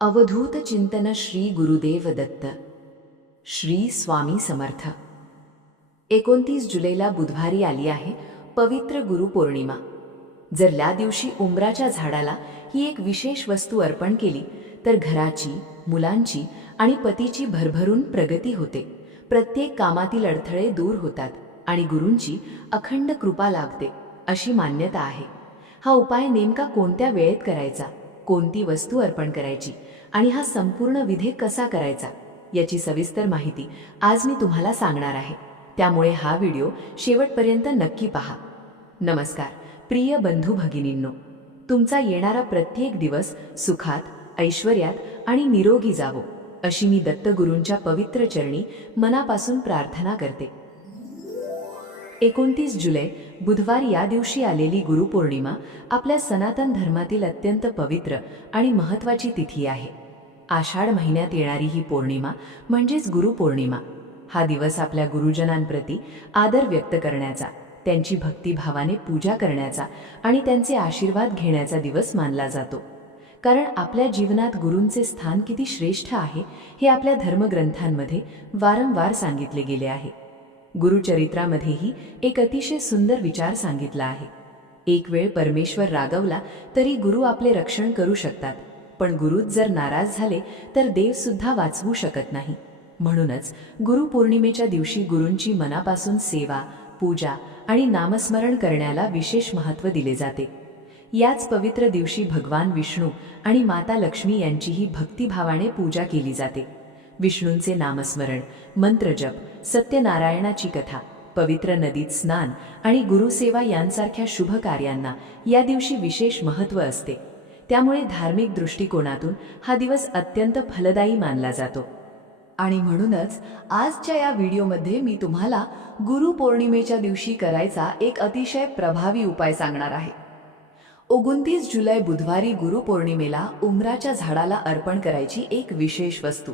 अवधूत चिंतन श्री गुरुदेव दत्त. श्री स्वामी समर्थ. 29 जुलैला बुधवारी आली आहे पवित्र गुरुपौर्णिमा. जर या दिवशी उंबराच्या झाडाला ही एक विशेष वस्तू अर्पण केली तर घराची, मुलांची आणि पतीची भरभरून प्रगती होते. प्रत्येक कामातील अडथळे दूर होतात आणि गुरूंची अखंड कृपा लाभते अशी मान्यता आहे. हा उपाय नेमका कोणत्या वेळेत करायचा, कोणती वस्तू अर्पण करायची आणि हा संपूर्ण विधी कसा करायचा याची सविस्तर माहिती आज मी तुम्हाला सांगणार आहे. त्यामुळे हा व्हिडिओ शेवटपर्यंत नक्की पहा. नमस्कार प्रिय बंधू भगिनींनो, तुमचा येणारा प्रत्येक दिवस सुखात, ऐश्वर्यात आणि निरोगी जावो अशी मी दत्तगुरूंच्या पवित्र चरणी मनापासून प्रार्थना करते. 29 जुलै बुधवार या दिवशी आलेली गुरुपौर्णिमा आपल्या सनातन धर्मातील अत्यंत पवित्र आणि महत्त्वाची तिथी आहे. आषाढ महिन्यात येणारी ही पौर्णिमा म्हणजेच गुरुपौर्णिमा. हा दिवस आपल्या गुरुजनांप्रती आदर व्यक्त करण्याचा, त्यांची भक्तिभावाने पूजा करण्याचा आणि त्यांचे आशीर्वाद घेण्याचा दिवस मानला जातो. कारण आपल्या जीवनात गुरूंचे स्थान किती श्रेष्ठ आहे हे आपल्या धर्मग्रंथांमध्ये वारंवार सांगितले गेले आहे. गुरुचरित्रामध्येही एक अतिशय सुंदर विचार सांगितला आहे. एक वेळ परमेश्वर रागवला तरी गुरु आपले रक्षण करू शकतात, पण गुरुच जर नाराज झाले तर देव सुद्धा वाचवू शकत नाही. म्हणूनच गुरुपौर्णिमेच्या दिवशी गुरूंची मनापासून सेवा, पूजा आणि नामस्मरण करण्याला विशेष महत्त्व दिले जाते. याच पवित्र दिवशी भगवान विष्णू आणि माता लक्ष्मी यांचीही भक्तिभावाने पूजा केली जाते. विष्णूंचे नामस्मरण, मंत्रजप, सत्यनारायणाची कथा, पवित्र नदीत स्नान आणि गुरुसेवा यांसारख्या शुभ कार्यांना या दिवशी विशेष महत्त्व असते. त्यामुळे धार्मिक दृष्टिकोनातून हा दिवस अत्यंत फलदायी मानला जातो. आणि म्हणूनच आजच्या या व्हिडिओमध्ये मी तुम्हाला गुरुपौर्णिमेच्या दिवशी करायचा एक अतिशय प्रभावी उपाय सांगणार आहे. 29 जुलै बुधवारी गुरुपौर्णिमेला उंबराच्या झाडाला अर्पण करायची एक विशेष वस्तू.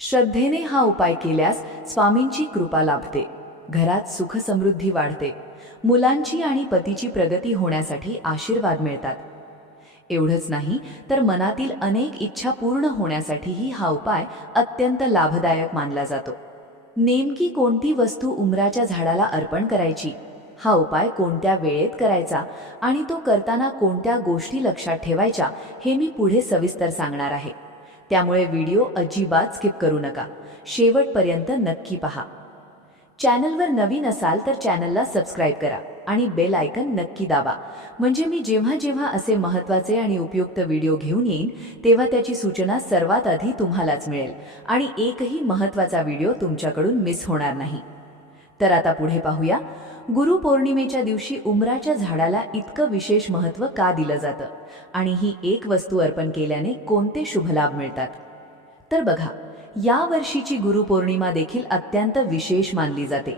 श्रद्धेने हा उपाय केल्यास स्वामींची कृपा लाभते, घरात सुख समृद्धी वाढते, मुलांची आणि पतीची प्रगती होण्यासाठी आशीर्वाद मिळतात. एवढंच नाही तर मनातील अनेक इच्छा पूर्ण होण्यासाठीही हा उपाय अत्यंत लाभदायक मानला जातो. नेमकी कोणती वस्तू उंबराच्या झाडाला अर्पण करायची, हा उपाय कोणत्या वेळेत करायचा आणि तो करताना कोणत्या गोष्टी लक्षात ठेवायच्या हे मी पुढे सविस्तर सांगणार आहे. त्यामुळे व्हिडिओ अजिबात स्किप करू नका, शेवटपर्यंत नक्की पहा. चॅनलवर नवीन असाल तर चॅनलला सबस्क्राईब करा आणि बेल आयकन नक्की दाबा, म्हणजे मी जेव्हा जेव्हा असे महत्त्वाचे आणि उपयुक्त व्हिडिओ घेऊन येईन तेव्हा त्याची सूचना सर्वात आधी तुम्हालाच मिळेल आणि एकही महत्त्वाचा व्हिडिओ तुमच्याकडून मिस होणार नाही. तर आता पुढे पाहूया, गुरुपौर्णिमेच्या दिवशी उंबराच्या झाडाला इतकं विशेष महत्त्व का दिलं जातं आणि ही एक वस्तू अर्पण केल्याने कोणते शुभलाभ मिळतात. तर बघा, या वर्षीची गुरुपौर्णिमा देखील अत्यंत विशेष मानली जाते.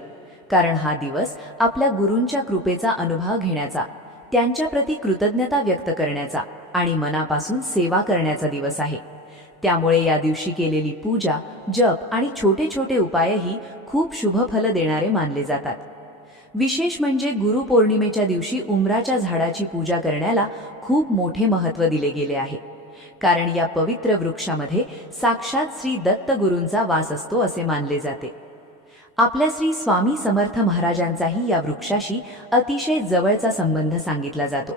कारण हा दिवस आपल्या गुरूंच्या कृपेचा अनुभव घेण्याचा, त्यांच्याप्रती कृतज्ञता व्यक्त करण्याचा आणि मनापासून सेवा करण्याचा दिवस आहे. त्यामुळे या दिवशी केलेली पूजा, जप आणि छोटे छोटे उपायही खूप शुभ फल देणारे मानले जातात. विशेष म्हणजे गुरुपौर्णिमेच्या दिवशी उंबराच्या झाडाची पूजा करण्याला खूप मोठे महत्त्व दिले गेले आहे. कारण या पवित्र वृक्षामध्ये साक्षात श्री दत्त गुरूंचा वास असतो असे मानले जाते. आपल्या श्री स्वामी समर्थ महाराजांचाही या वृक्षाशी अतिशय जवळचा संबंध सांगितला जातो.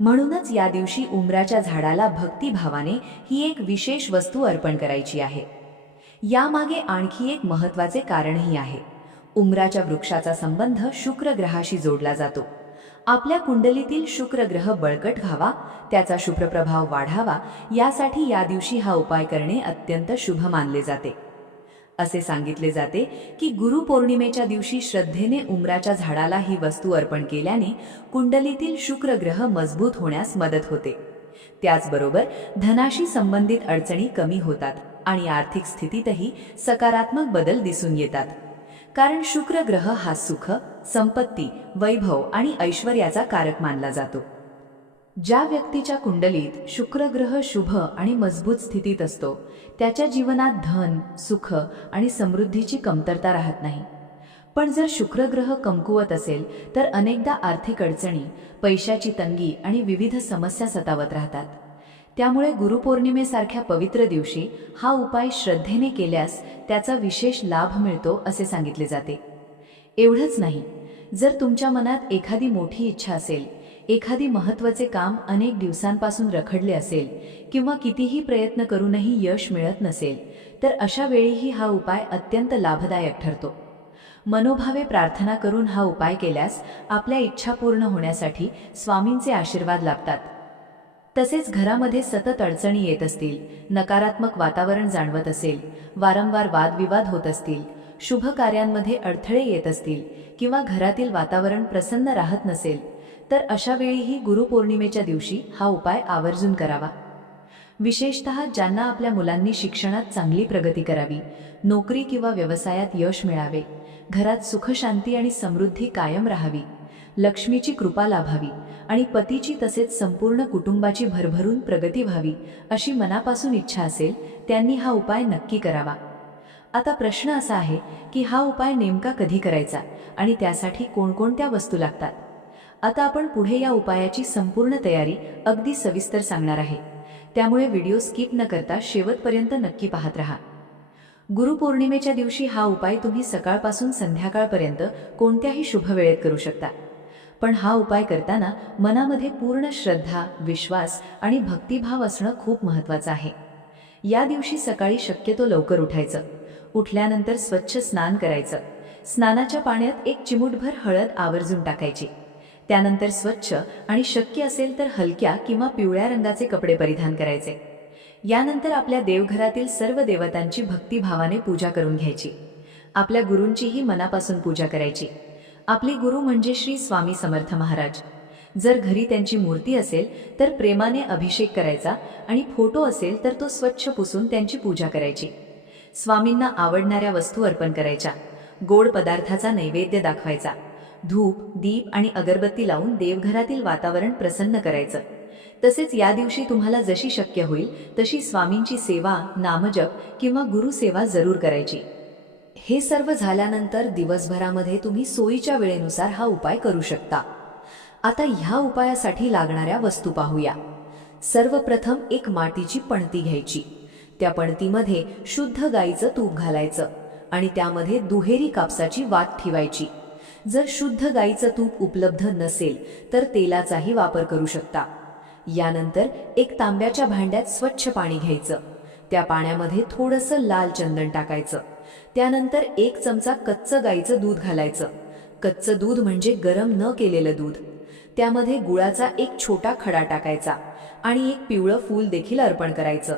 म्हणूनच या दिवशी उंबराच्या झाडाला भक्तिभावाने ही एक विशेष वस्तू अर्पण करायची आहे. यामागे आणखी एक महत्त्वाचे कारणही आहे. उंबराच्या वृक्षाचा संबंध शुक्र ग्रहाशी जोडला जातो. आपल्या कुंडलीतील शुक्र ग्रह बळकट व्हावा, त्याचा शुभप्रभाव वाढावा, यासाठी या दिवशी हा उपाय करणे अत्यंत शुभ मानले जाते. असे सांगितले जाते की गुरुपौर्णिमेच्या दिवशी श्रद्धेने उंबराच्या झाडाला ही वस्तू अर्पण केल्याने कुंडलीतील शुक्र ग्रह मजबूत होण्यास मदत होते. त्याचबरोबर धनाशी संबंधित अडचणी कमी होतात आणि आर्थिक स्थितीतही सकारात्मक बदल दिसून येतात. कारण शुक्र ग्रह हा सुख, संपत्ती, वैभव आणि ऐश्वर्याचा कारक मानला जातो. ज्या व्यक्तीच्या कुंडलीत शुक्र ग्रह शुभ आणि मजबूत स्थितीत असतो त्याच्या जीवनात धन, सुख आणि समृद्धीची कमतरता राहत नाही. पण जर शुक्र ग्रह कमकुवत असेल तर अनेकदा आर्थिक अडचणी, पैशाची तंगी आणि विविध समस्या सतावत राहतात. त्यामुळे गुरुपौर्णिमेसारख्या पवित्र दिवशी हा उपाय श्रद्धेने केल्यास त्याचा विशेष लाभ मिळतो असे सांगितले जाते. एवढंच नाही, जर तुमच्या मनात एखादी मोठी इच्छा असेल, एखादी महत्त्वाचे काम अनेक दिवसांपासून रखडले असेल किंवा कितीही प्रयत्न करूनही यश मिळत नसेल, तर अशा वेळीही हा उपाय अत्यंत लाभदायक ठरतो. मनोभावे प्रार्थना करून हा उपाय केल्यास आपल्या इच्छा पूर्ण होण्यासाठी स्वामींचे आशीर्वाद लाभतात. तसेच घरामध्ये सतत अडचणी येत असतील, नकारात्मक वातावरण जाणवत असेल, वारंवार वादविवाद होत असतील, शुभ कार्यांमध्ये अडथळे येत असतील किंवा घरातील वातावरण प्रसन्न राहत नसेल, तर अशा वेळीही गुरुपौर्णिमेच्या दिवशी हा उपाय आवर्जून करावा. विशेषतः ज्यांना आपल्या मुलांनी शिक्षणात चांगली प्रगती करावी, नोकरी किंवा व्यवसायात यश मिळावे, घरात सुखशांती आणि समृद्धी कायम राहावी, लक्ष्मीची कृपा लाभावी आणि पतीची तसेच संपूर्ण कुटुंबाची भरभरून प्रगती व्हावी अशी मनापासून इच्छा असेल, त्यांनी हा उपाय नक्की करावा. आता प्रश्न असा आहे की हा उपाय नेमका कधी करायचा आणि त्यासाठी कोणकोणत्या वस्तू लागतात. आता आपण पुढे या उपायाची संपूर्ण तयारी अगदी सविस्तर सांगणार आहे, त्यामुळे व्हिडिओ स्किप न करता शेवटपर्यंत नक्की पाहत रहा. गुरुपौर्णिमेच्या दिवशी हा उपाय तुम्ही सकाळपासून संध्याकाळपर्यंत कोणत्याही शुभ वेळेत करू शकता. पण हा उपाय करताना मनामध्ये पूर्ण श्रद्धा, विश्वास आणि भक्तिभाव असणं खूप महत्त्वाचं आहे. या दिवशी सकाळी शक्यतो लवकर उठायचं. उठल्यानंतर स्वच्छ स्नान करायचं. स्नानाच्या पाण्यात एक चिमूटभर हळद आवर्जून टाकायची. त्यानंतर स्वच्छ आणि शक्य असेल तर हलक्या किंवा पिवळ्या रंगाचे कपडे परिधान करायचे. यानंतर आपल्या देवघरातील सर्व देवतांची भक्तिभावाने पूजा करून घ्यायची. आपल्या गुरूंचीही मनापासून पूजा करायची. आपले गुरु म्हणजे श्री स्वामी समर्थ महाराज. जर घरी त्यांची मूर्ती असेल तर प्रेमाने अभिषेक करायचा आणि फोटो असेल तर तो स्वच्छ पुसून त्यांची पूजा करायची. स्वामींना आवडणाऱ्या वस्तू अर्पण करायच्या. गोड पदार्थाचा नैवेद्य दाखवायचा. धूप, दीप आणि अगरबत्ती लावून देवघरातील वातावरण प्रसन्न करायचं. तसेच या दिवशी तुम्हाला जशी शक्य होईल तशी स्वामींची सेवा, नामजप किंवा गुरुसेवा जरूर करायची. हे सर्व झाल्यानंतर दिवसभरामध्ये तुम्ही सोयीच्या वेळेनुसार हा उपाय करू शकता. आता ह्या उपायासाठी लागणाऱ्या वस्तू पाहूया. सर्वप्रथम एक मातीची पणती घ्यायची. त्या पणतीमध्ये शुद्ध गाईचं तूप घालायचं आणि त्यामध्ये दुहेरी कापसाची वात ठेवायची. जर शुद्ध गाईचं तूप उपलब्ध नसेल तर तेलाचाही वापर करू शकता. यानंतर एक तांब्याच्या भांड्यात स्वच्छ पाणी घ्यायचं. त्या पाण्यामध्ये थोडंसं लाल चंदन टाकायचं. त्यानंतर एक चमचा कच्चं गाईचं दूध घालायचं. कच्चं दूध म्हणजे गरम न केलेलं दूध. त्यामध्ये गुळाचा एक छोटा खडा टाकायचा आणि एक पिवळं फूल देखील अर्पण करायचं.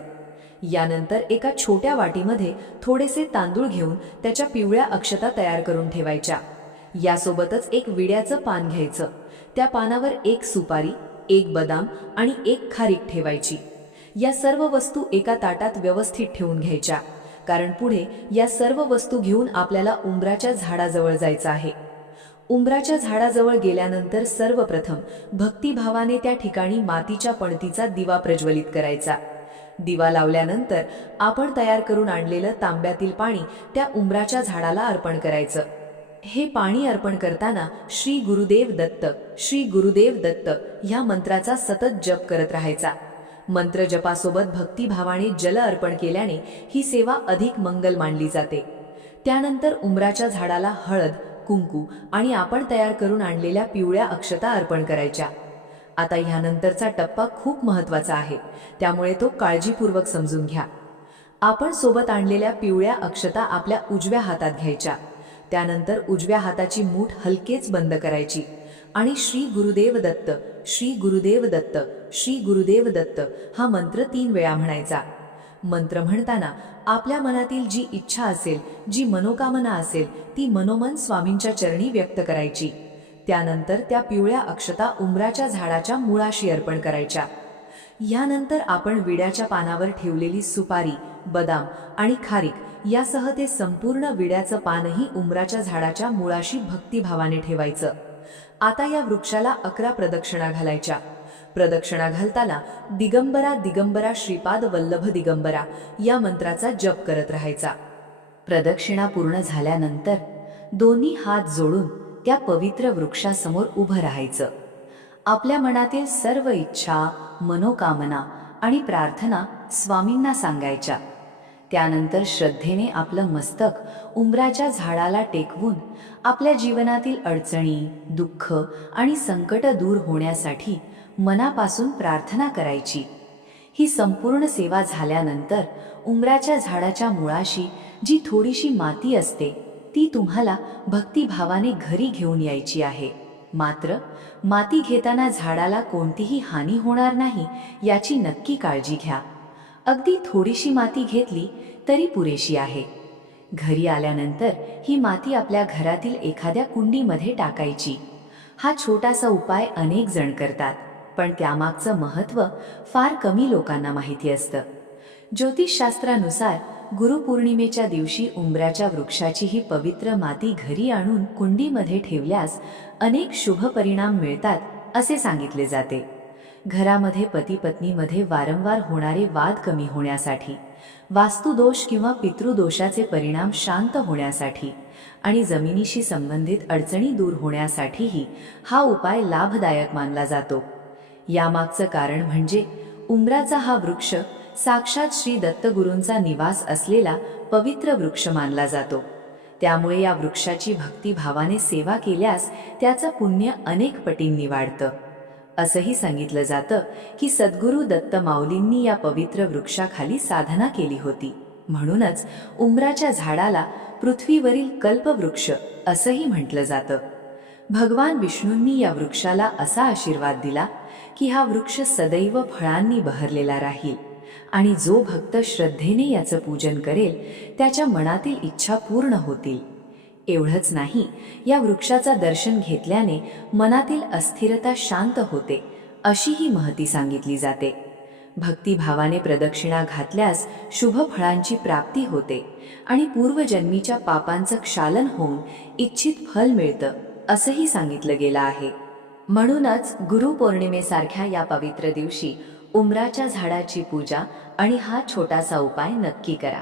यानंतर एका छोट्या वाटीमध्ये थोडेसे तांदूळ घेऊन त्याच्या पिवळ्या अक्षता तयार करून ठेवायच्या. यासोबतच एक विड्याचं पान घ्यायचं. त्या पानावर एक सुपारी, एक बदाम आणि एक खारीक ठेवायची. या सर्व वस्तू एका ताटात व्यवस्थित ठेवून घ्यायच्या, कारण पुढे या सर्व वस्तू घेऊन आपल्याला उंबराच्या झाडाजवळ जायचं आहे. उंबराच्या झाडाजवळ गेल्यानंतर सर्वप्रथम भक्तिभावाने त्या ठिकाणी मातीच्या पणतीचा दिवा प्रज्वलित करायचा. दिवा लावल्यानंतर आपण तयार करून आणलेलं तांब्यातील पाणी त्या उंबराच्या झाडाला अर्पण करायचं. हे पाणी अर्पण करताना श्री गुरुदेव दत्त, श्री गुरुदेव दत्त ह्या मंत्राचा सतत जप करत राहायचा. मंत्र जपासोबत भक्तिभावाने जल अर्पण केल्याने ही सेवा अधिक मंगल मानली जाते. त्यानंतर उंबराच्या झाडाला हळद, कुंकू आणि आपण तयार करून आणलेल्या पिवळ्या अक्षता अर्पण करायच्या. आता ह्यानंतरचा टप्पा खूप महत्त्वाचा आहे, त्यामुळे तो काळजीपूर्वक समजून घ्या. आपण सोबत आणलेल्या पिवळ्या अक्षता आपल्या उजव्या हातात घ्यायच्या. त्यानंतर उजव्या हाताची मूठ हलकेच बंद करायची आणि श्री गुरुदेव दत्त, श्री गुरुदेव दत्त, श्री गुरुदेव दत्त हा मंत्र 3 वेळा म्हणायचा. मंत्र म्हणताना आपल्या मनातील जी इच्छा असेल, जी मनोकामना असेल ती मनोमन स्वामींच्या चरणी व्यक्त करायची. त्यानंतर त्या पिवळ्या अक्षता उंबराच्या झाडाच्या मुळाशी अर्पण करायच्या. यानंतर आपण विड्याच्या पानावर ठेवलेली सुपारी, बदाम आणि खारीक यासह ते संपूर्ण विड्याचं पानही उंबराच्या झाडाच्या मुळाशी भक्तिभावाने ठेवायचं. आता या वृक्षाला 11 प्रदक्षिणा घालायच्या. प्रदक्षिणा घालताना दिगंबरा दिगंबरा श्रीपाद वल्लभ दिगंबरा या मंत्राचा जप करत राहायचा. प्रदक्षिणा पूर्ण झाल्यानंतर दोन्ही हात जोडून त्या पवित्र वृक्षासमोर उभं राहायचं. आपल्या मनातील सर्व इच्छा, मनोकामना आणि प्रार्थना स्वामींना सांगायच्या. त्यानंतर श्रद्धेने आपलं मस्तक उंबराच्या झाडाला टेकवून आपल्या जीवनातील अडचणी, दुःख आणि संकट दूर होण्यासाठी मनापासून प्रार्थना करायची. ही संपूर्ण सेवा झाल्यानंतर उंबराच्या झाडाच्या मुळाशी जी थोडीशी माती असते ती तुम्हाला भक्तिभावाने घरी घेऊन यायची आहे. मात्र माती घेताना झाडाला कोणतीही हानी होणार नाही याची नक्की काळजी घ्या. अगदी थोडीशी माती घेतली तरी पुरेशी आहे. घरी आल्यानंतर ही माती आपल्या घरातील एखाद्या कुंडीमध्ये टाकायची. हा छोटासा उपाय अनेक जण करतात, पण त्यामागचं महत्त्व फार कमी लोकांना माहिती असतं. ज्योतिषशास्त्रानुसार गुरुपौर्णिमेच्या दिवशी उंबराच्या वृक्षाची ही पवित्र माती घरी आणून कुंडीमध्ये ठेवल्यास अनेक शुभ परिणाम मिळतात असे सांगितले जाते. घरामध्ये पती पत्नीमध्ये वारंवार होणारे वाद कमी होण्यासाठी, वास्तुदोष किंवा पितृदोषाचे परिणाम शांत होण्यासाठी आणि जमिनीशी संबंधित अडचणी दूर होण्यासाठीही हा उपाय लाभदायक मानला जातो. यामागचं कारण म्हणजे उंबराचा हा वृक्ष साक्षात श्री दत्तगुरूंचा निवास असलेला पवित्र वृक्ष मानला जातो. त्यामुळे या वृक्षाची भक्तिभावाने सेवा केल्यास त्याचं पुण्य अनेक पटींनी वाढतं. असंही सांगितलं जातं की सद्गुरू दत्त माऊलींनी या पवित्र वृक्षाखाली साधना केली होती. म्हणूनच उंबराच्या झाडाला पृथ्वीवरील कल्पवृक्ष असंही म्हटलं जातं. भगवान विष्णूंनी या वृक्षाला असा आशीर्वाद दिला की हा वृक्ष सदैव फळांनी बहरलेला राहील आणि जो भक्त श्रद्धेने याचं पूजन करेल त्याच्या मनातील इच्छा पूर्ण होतील. एवढंच नाही, या वृक्षाचा दर्शन घेतल्याने मनातील अस्थिरता शांत होते अशीही महती सांगितली जाते. भक्तिभावाने प्रदक्षिणा घातल्यास शुभ फळांची प्राप्ती होते आणि पूर्वजन्मीच्या पापांचं क्षालन होऊन इच्छित फल मिळतं असंही सांगितलं गेलं आहे. म्हणूनच गुरुपौर्णिमेसारख्या या पवित्र दिवशी उंबराच्या झाडाची पूजा आणि हा छोटासा उपाय नक्की करा.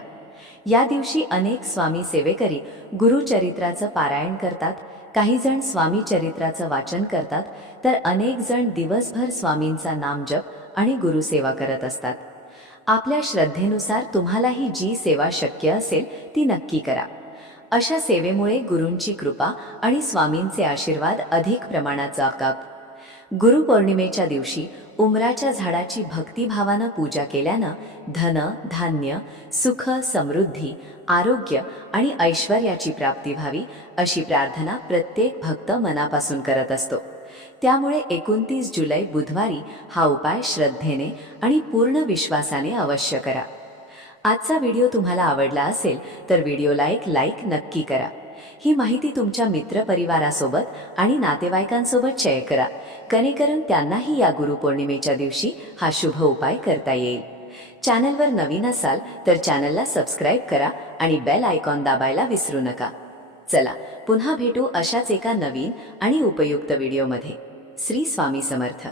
या दिवशी अनेक स्वामी सेवेकरी गुरुचरित्राचं पारायण करतात. काही जण स्वामी चरित्राचं वाचन करतात, तर अनेक जण दिवसभर स्वामींचा नामजप आणि गुरुसेवा करत असतात. आपल्या श्रद्धेनुसार तुम्हालाही जी सेवा शक्य असेल ती नक्की करा. अशा सेवेमुळे गुरूंची कृपा आणि स्वामींचे आशीर्वाद अधिक प्रमाणात जातात. गुरुपौर्णिमेच्या दिवशी उंबराच्या झाडाची भक्तिभावानं पूजा केल्यानं धन, धान्य, सुख, समृद्धी, आरोग्य आणि ऐश्वर्याची प्राप्ती व्हावी अशी प्रार्थना प्रत्येक भक्त मनापासून करत असतो. त्यामुळे 29 जुलै बुधवारी हा उपाय श्रद्धेने आणि पूर्ण विश्वासाने अवश्य करा. आजचा व्हिडिओ तुम्हाला आवडला असेल तर व्हिडिओला एक लाईक नक्की करा. ही माहिती तुमच्या मित्रपरिवारासोबत आणि नातेवाईकांसोबत शेअर करा, जेणेकरून त्यांनाही या गुरुपौर्णिमेच्या दिवशी हा शुभ उपाय करता येईल. चॅनलवर नवीन असाल तर चॅनलला सबस्क्राईब करा आणि बेल आयकॉन दाबायला विसरू नका. चला पुन्हा भेटू अशाच एका नवीन आणि उपयुक्त व्हिडिओमध्ये. श्री स्वामी समर्थ.